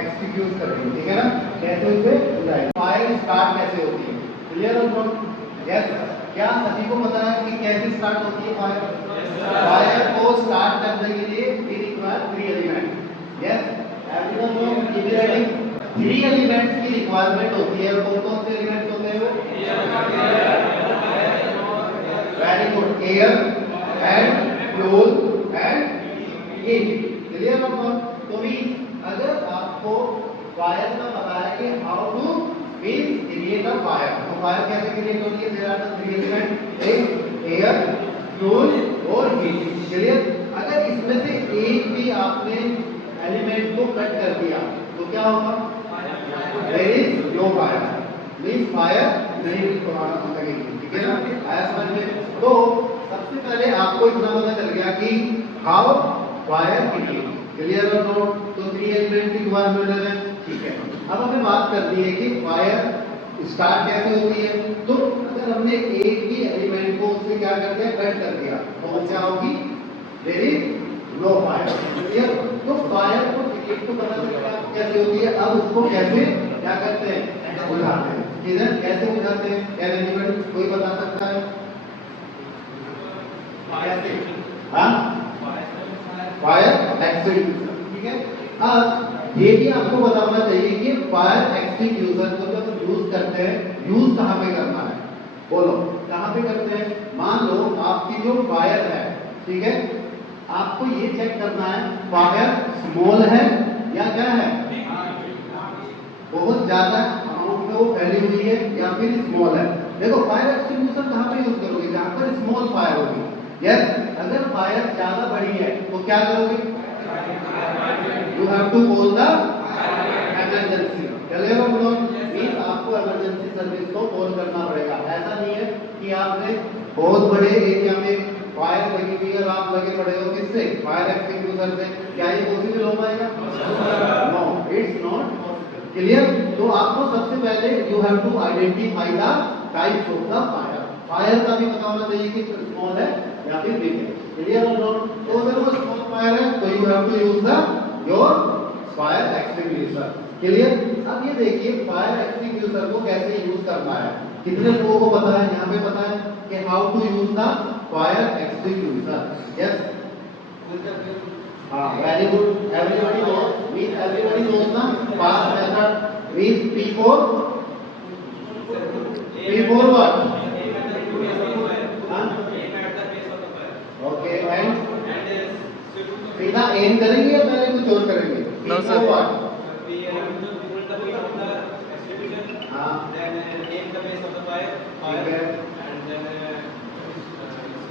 Execute करेंगे, ठीक है ना। कैसे उसे बुलाएंगे, फायर स्टार्ट कैसे होती है, क्लियर हो नोट। यस, क्या सभी को पता है कि कैसे स्टार्ट होती है फायर। फायर को स्टार्ट करने के लिए we require 3 element. Yes, everyone know immediately 3 elements की रिक्वायरमेंट होती है। कौन कौन से एलिमेंट्स होते हैं वो? Very good, air and fuel and heat, clear हो नोट। तो भी अगर आपको फायर का पता है कि how to means create a fire, तो फायर कैसे क्रिएट होती है? There are the 3 element, air fuel और हीट, क्लियर। अगर इसमें से एक भी आपने एलिमेंट को कट कर दिया तो क्या होगा? There is no fire, means fire नहीं लगेगी, ठीक है ना। आया समझ में? तो सबसे पहले आपको इतना पता चल गया कि हाउ फायर क्रिएट, क्लियर और नोट। तो 3 एलिमेंट की रिक्वायरमेंट है, ठीक है। अब हमें बात करनी है कि फायर स्टार्ट कैसे होती है। तो अगर हमने एक भी एलिमेंट को उससे क्या करते हैं, कट कर दिया, तो क्या होगी? There is no fire, clear. तो फायर को क्रिएट को पता चलेगा कैसे होती है। अब उसको कैसे क्या करते हैं, बुझाते हैं, किधर कैसे बुझाते हैं? क्या एलिमेंट कोई बता सकता है कैसे? हाँ, फायर एक्सटिंग्विशर, ठीक है। अब ये भी आपको पता होना चाहिए कि फायर एक्सटिंग्विशर को जब यूज करते हैं, यूज कहाँ पे करना है, बोलो कहाँ पे करते हैं? मान लो आपकी जो फायर है, ठीक है, आपको ये चेक करना है फायर स्मॉल है या क्या है, बहुत ज्यादा अमाउंट में वो फैली हुई है या फिर स्मॉल है। देखो फायर एक्सटिंग्विशर कहाँ पे यूज करोगे? जहाँ पर स्मॉल फायर होगी। यस, अगर फायर ज्यादा बड़ी है तो क्या करोगे? You have to call the emergency, clear हो बोलो। मींस आपको इमरजेंसी सर्विस को कॉल करना पड़ेगा। ऐसा नहीं है कि आपने बहुत बड़े एरिया में फायर लगी हुई है और आप लगे पड़े हो किससे? फायर एक्सटिंग्विशर से। क्या ये पॉसिबल हो पाएगा? No, it's not clear. तो आपको सबसे पहले you have to identify the types of the fire. Fire का भी पता होना चाहिए कि स्मॉल है या फिर बिग है, क्लियर और नॉट। तो अगर वो स्मॉल फायर है तो you have to use the your fire extinguisher, clear. अब ये देखिए फायर एक्सटिंग्विशर को कैसे यूज करना है। कितने लोगों को पता है? यहाँ पे पता है कि how to use the fire extinguisher. Yes, हाँ, very good, everybody knows, means everybody knows ना past method means P4 what? Okay, and सीधा एम करेंगे या पहले कुछ और करेंगे? No sir, what? हाँ,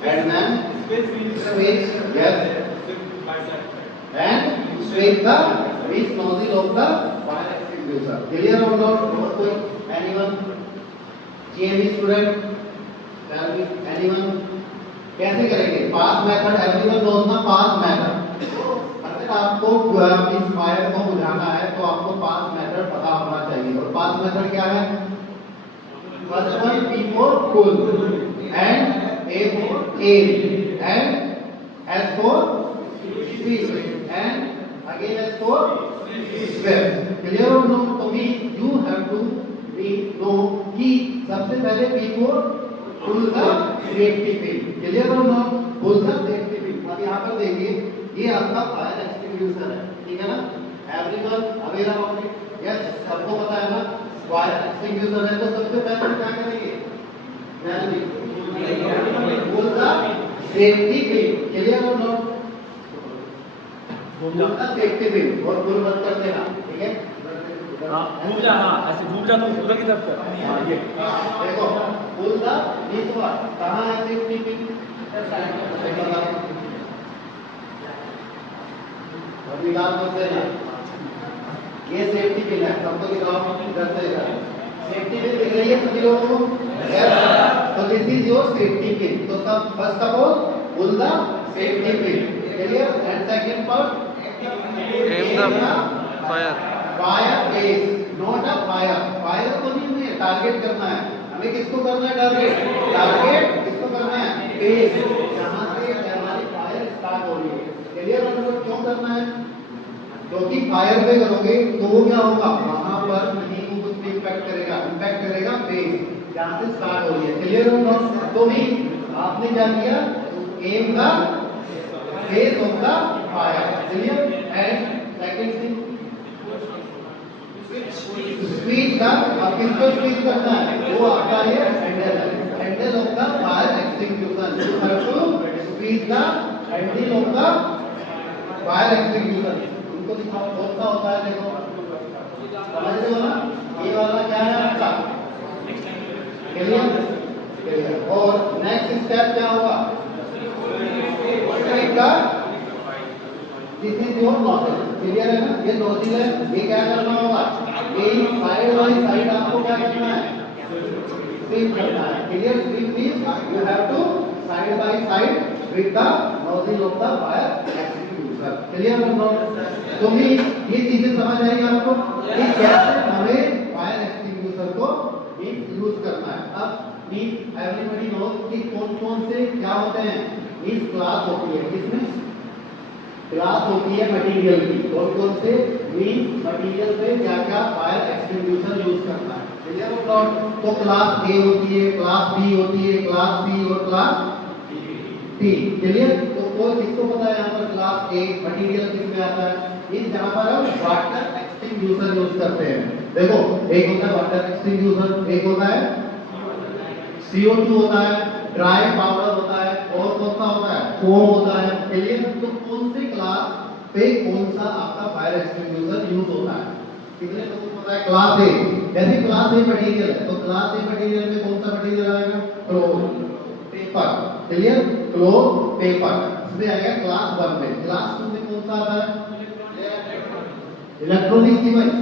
and then switch, yes, and switch the which nozzle of the fire extinguisher, clear or not? कोई anyone GME student, tell me anyone कैसे करेंगे? पास मेथड, एवरीवन नोज ना पास मेथड। अगर आपको इस फायर को बुझाना है तो आपको पास मेथड पता होना चाहिए। और पास मेथड क्या है? First one P4 pull and A for aim and S for sweep and again S for sweep, clear or no? तो भी you have to be know कि सबसे पहले P4 pull the safety pin, clear or no? pull the safety pin। अब यहाँ पर देखिए ये आपका फायर एक्सटिंग्विशर है, ठीक है ना। Everyone aware about it? Yes, सबको पता है ना फायर एक्सटिंग्विशर है। तो सबसे पहले क्या करेंगे? pull the safety pin, clear or not? pull the safety pin और pull मत कर देना, ठीक है। घूम जा, हाँ ऐसे घूम जा तो उधर की तरफ कर। हाँ, ये देखो pull the this one, कहाँ है safety pin? अभी निकाल मत देना, ये सेफ्टी पिन है। सबको दिखाओ इधर से इधर। सेफ्टी पिन दिख रही है सभी लोगों को? तो this is your safety pin. तो सब first of all pull the safety pin, clear. And second part aim the fire, fire is not a fire. Fire को नहीं है, टारगेट करना है हमें। किसको करना है टारगेट? टारगेट किसको करना है? बेस, जहां से हमारी फायर स्टार्ट हो रही है, क्लियर। और क्यों करना है? क्योंकि फायर पे करोगे तो वो क्या होगा, वहां पर नहीं को कुछ इम्पैक्ट करेगा बेस, जहां से स्टार्ट हो रही है। क्लियर हो ना? तो भी आपने क्या किया, am the base of the fire. Clear? And second thing, squeeze the, अब किसको स्क्वीज करना है, वो आपका ये हैंडल है, handle of the fire extinguisher. You have to squeeze the handle of the fire extinguisher. उनको दिखाओ कौन सा होता है, देखो समझ रहे हो ना, ये वाला क्या है आपका, क्लियर। और नेक्स्ट स्टेप क्या होगा, this is your nozzle. Clear है ना, ये नोजल है, ये क्या करना होगा, ये साइड बाय साइड आपको क्या करना है, स्वीप करना है। Clear? Sweep means you have to side by side with the nozzle of the fire extinguisher. Clear है ना? तो भी ये चीजें समझ आई आपको कि कैसे हमें फायर एक्सटिंग्विशर को यूज करना है। अब मींस एवरीबॉडी नोज कि कौन-कौन से क्या होते हैं, मींस क्लास होती है, किसमें क्लास होती है मटेरियल की, कौन-कौन से मींस मटेरियल पे क्या-क्या फायर एक्सटिंग्विशर यूज करना है। क्लियर हो ना? तो क्लास ए होती है, क्लास बी होती है, क्लास सी और क्लास डी। क्लियर? तो कोई किसको पता है यहाँ पर क्लास ए मटेरियल किसमें आता है, इस जहां पर हम वाटर एक्सटिंग्विशर यूज करते हैं। देखो एक होता है वाटर एक्सटिंग्विशर, एक होता है CO2 होता है, ड्राई पाउडर होता है, और कौन सा होता है, फोम होता है। क्लियर? तो कौन से क्लास पे कौन सा आपका फायर एक्सटिंग्विशर यूज होता है, कितने लोगों को पता है? क्लास ए, जैसे क्लास ए मटेरियल है तो क्लास ए मटेरियल में कौन सा मटेरियल आएगा, cloth paper. Clear? Cloth paper इसमें आएगा क्लास 1 में। क्लास 2 में कौन सा आता है, इलेक्ट्रॉनिक डिवाइस।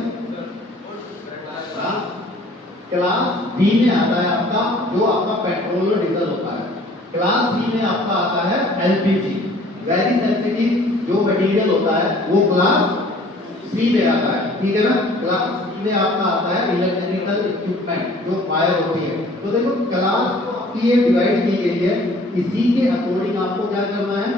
क्लास बी में आता है आपका जो आपका पेट्रोल और डीजल होता है। क्लास सी में आपका आता है LPG, वेरी सेंसिटिव जो मटेरियल होता है वो क्लास सी में आता है। ठीक है ना? क्लास सी में आपका आता है इलेक्ट्रिकल इक्विपमेंट जो फायर होती है। तो देखो क्लास को आपकी ये डिवाइड की गई है, इसी के अकॉर्डिंग आपको क्या करना है,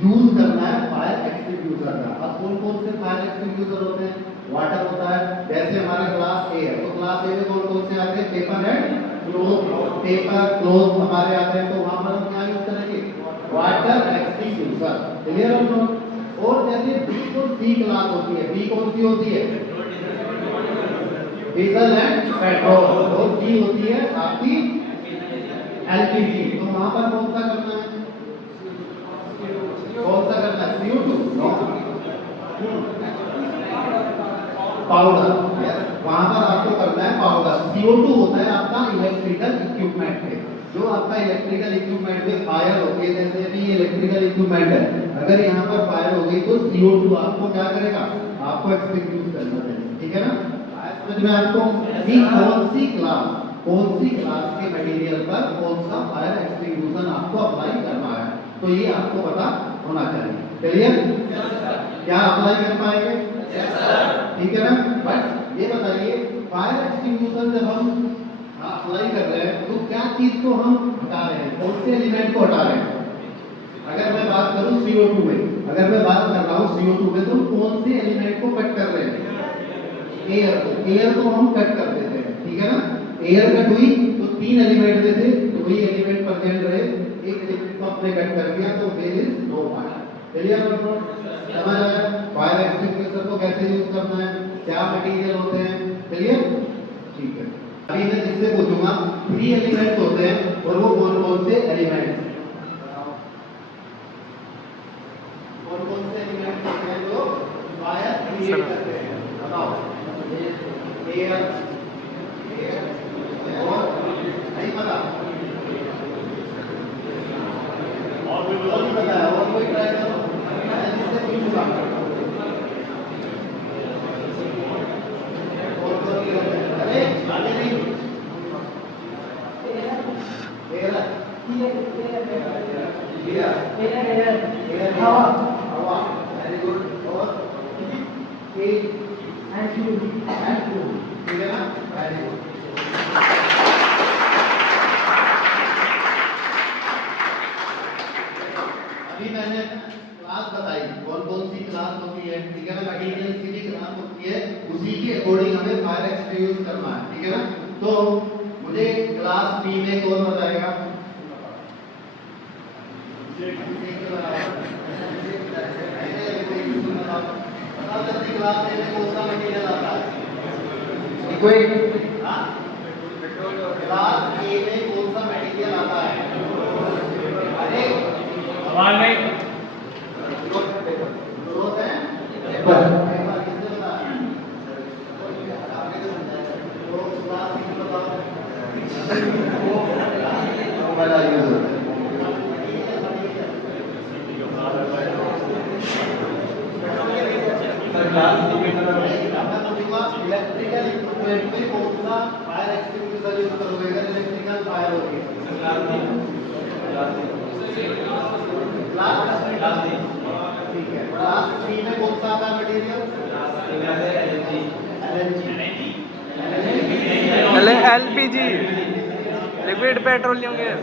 यूज करना है फायर एक्सटिंग्विशर का। अब कौन-कौन से फायर एक्सटिंग्विशर होते हैं, वाटर होता है, जैसे हमारा क्लास ए है तो क्लास ए में कौन-कौन से आते हैं, paper and cloth. Paper cloth हमारे आते हैं तो वहां पर हम क्या यूज करेंगे, वाटर एक्सटिंग्विशर। क्लियर है ना? और जैसे बी और सी क्लास होती है, बी कौन सी होती है, डीजल एंड पेट्रोल, और सी होती है आपकी LPG। तो वहां पर कौन सा करना है, कौन सा करना है, CO2 पाउडर। वहां पर आपको करना है पाउडर। CO2 होता है आपका इलेक्ट्रिकल इक्विपमेंट पे, जो आपका इलेक्ट्रिकल इक्विपमेंट पे फायर होगी, जैसे भी इलेक्ट्रिकल इक्विपमेंट है, अगर यहाँ पर फायर हो गई तो CO2 आपको क्या करेगा, आपको एक्सटिंग्विश करना है। ठीक है ना? समझ में आपको कि कौन सी क्लास के मटेरियल पर कौन सा फायर एक्सटिंग्विशर आपको अप्लाई करना है, तो ये आपको पता होना चाहिए। क्लियर? क्या अप्लाई कर पाएंगे? ठीक है ना? बट ये बताइए फायर एक्सटिंग्विशर जब हम अप्लाई कर रहे हैं तो क्या चीज को हम हटा रहे हैं, कौन से एलिमेंट को हटा रहे हैं। अगर मैं बात करूं CO2 में, अगर मैं बात कर रहा हूं CO2 में, तो कौन से एलिमेंट को कट कर रहे हैं, एयर को हम कट कर देते हैं। ठीक है ना? एयर कट हुई तो 3 एलिमेंट में से 2 ही एलिमेंट प्रेजेंट रहे, एक एलिमेंट को हमने कट कर दिया तो there is no fire. Clear है? समझ आया फायर एक्सटिंग्विशर को कैसे यूज करना है, क्या मटेरियल होते हैं। क्लियर? ठीक है। अभी मैं जिससे पूछूंगा 3 एलिमेंट होते हैं और वो कौन-कौन से एलिमेंट, कौन-कौन से एलिमेंट होते हैं जो फायर क्रिएट करते हैं, बताओ। एयर और नहीं पता, और नहीं पता है, और कोई ट्राई करो, मैं जिससे पूछूंगा और कोई अरे आगे नहीं, एयर हवा, वेरी गुड। और एंड टू, ठीक है ना? Very good. अभी मैंने क्लास बताई, कौन-कौन सी क्लास होती है, ठीक है ना, मटेरियल की भी खराब होती है, उसी के अकॉर्डिंग हमें फायर एक्सटिंग्विश करना है, ठीक है ना। तो मुझे क्लास बी में कौन बताएगा? बताओ जल्दी, क्लास ए में कौन सा मटेरियल आता है? लिक्विड। हाँ, क्लास ए में कौन सा मटेरियल आता है? अरे सवाल नहीं। ग्रोथ है पेपर, पेपर किसने बताया? आपने तो समझाया। तो क्लास बी में बताओ। मोबाइल आ गया सर। इलेक्ट्रिकल इक्विपमेंट में कौन सा फायर एक्सटिंग्विशर यूज करोगे अगर इलेक्ट्रिकल फायर हो गई? ठीक है। क्लास 3 में कौन सा आता है material? LPG, liquid petroleum gas.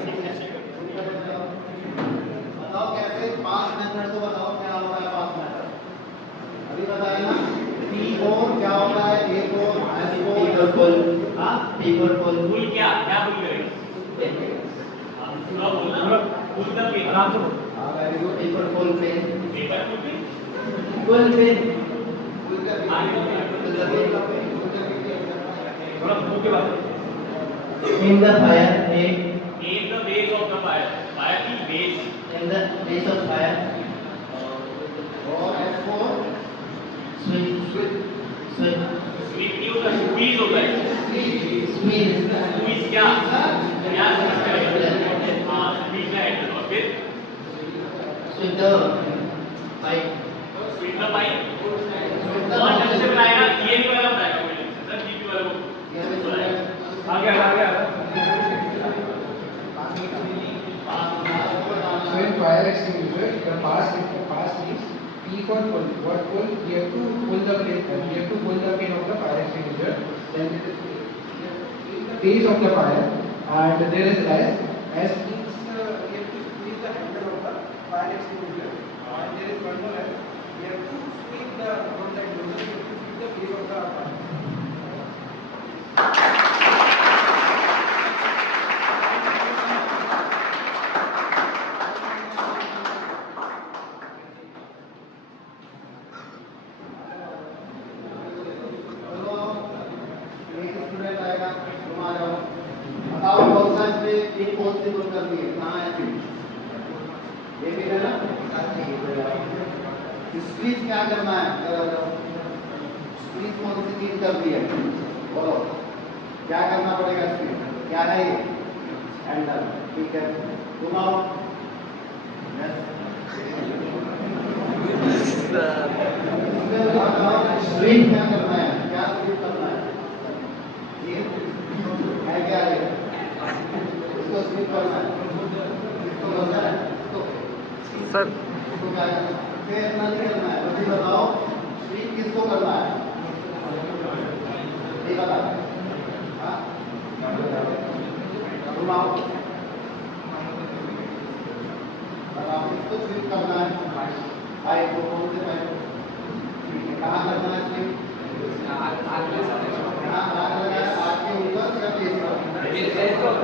बताओ कैसे पास मेथड को बताओ, क्या होता है पास मेथड? अभी बताया ना, P4 क्या होता है? A4 S4 full. हां, P4 फुल। फुल क्या क्या फुल करेंगे? बोलना फुल द पेन। आराम से बोलो। हां, very good. P4 pull pin. P for pull pin. Pull pin. Pull का आगे पेन। थोड़ा मुंह के बात। In the fire, In the base of the fire. Fire की base. in the base of fire. और S4 switch, switch, switch. Sweet नहीं होता, स्क्वीज होता है। Squeeze. स्क्वीज क्या क्या समझ करेंगे? हाँ, स्क्वीज है। और फिर Switch the pipe. Sweet the pipe. Switch the बहुत ढंग से बनाएगा, ये नहीं वाला बनाएगा कोई नहीं। सर जीपी वाला को बुलाएगा। आगे आगे आगे। So in fire extinguisher, the pass means P for pull. What pull? You have to pull the pin. You have to pull the pin of the fire extinguisher. Then it is the base of the fire, and there is S. S means you have to squeeze the handle of the fire extinguisher, and there is one more S. You have to squeeze the from that nozzle. You have to squeeze the base of the fire. Student आएगा, तुम आ जाओ। बताओ कौन सा इसमें pin कौन सी पुल करनी है? कहाँ है पिन? ये पिन है ना? स्क्वीज क्या करना है? जरा जाओ। स्क्वीज कौन सी चीज करनी है? बोलो क्या करना पड़ेगा इसमें? क्या है ये? हैंडल। ठीक है, तुम आओ। स्क्वीज क्या करना है? क्या स्क्वीज करना है? ये है क्या है? इसको स्क्वीज करना है। इसको करना है। सर इसको क्या करना है? फिर इतना नहीं करना है। मुझे बताओ स्क्वीज किसको करना है? ये बता। हाँ, तुम आओ। बताओ इसको स्क्वीज करना है। पाइप को कौन से पाइप? कहाँ करना है स्क्वीज? आग लगाया, आग के ऊपर या बेस पर?